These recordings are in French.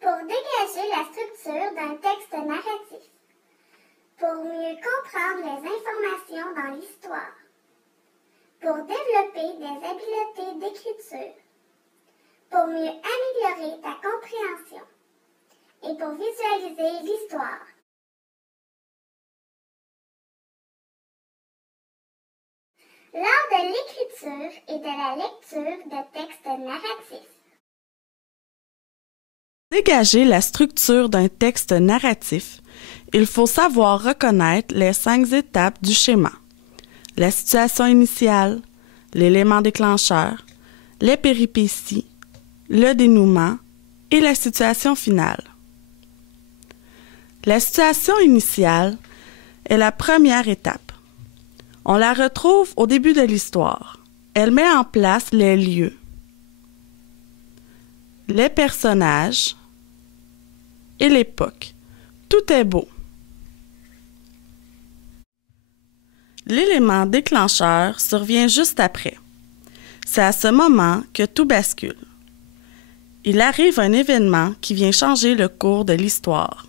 Pour dégager la structure d'un texte narratif. Pour mieux comprendre les informations dans l'histoire. Pour développer des habiletés d'écriture. Pour mieux améliorer ta compréhension. Et pour visualiser l'histoire. Lors de l'écriture et de la lecture de textes narratifs. Pour dégager la structure d'un texte narratif, il faut savoir reconnaître les 5 étapes du schéma. La situation initiale, l'élément déclencheur, les péripéties, le dénouement et la situation finale. La situation initiale est la première étape. On la retrouve au début de l'histoire. Elle met en place les lieux, les personnages et l'époque. Tout est beau. L'élément déclencheur survient juste après. C'est à ce moment que tout bascule. Il arrive un événement qui vient changer le cours de l'histoire.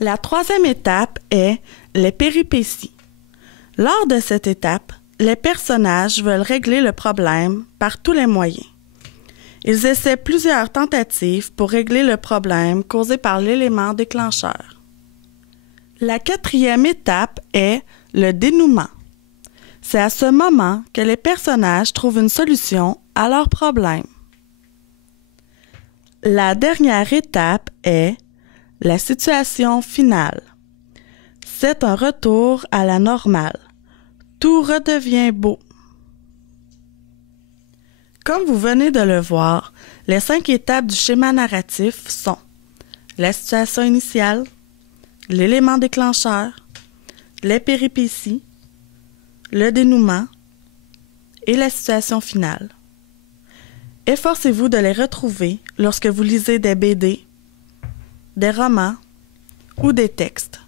La 3e étape est les péripéties. Lors de cette étape, les personnages veulent régler le problème par tous les moyens. Ils essaient plusieurs tentatives pour régler le problème causé par l'élément déclencheur. La 4e étape est le dénouement. C'est à ce moment que les personnages trouvent une solution à leur problème. La dernière étape est la situation finale. C'est un retour à la normale. Tout redevient beau. Comme vous venez de le voir, les 5 étapes du schéma narratif sont la situation initiale, l'élément déclencheur, les péripéties, le dénouement et la situation finale. Efforcez-vous de les retrouver lorsque vous lisez des BD, des romans ou des textes.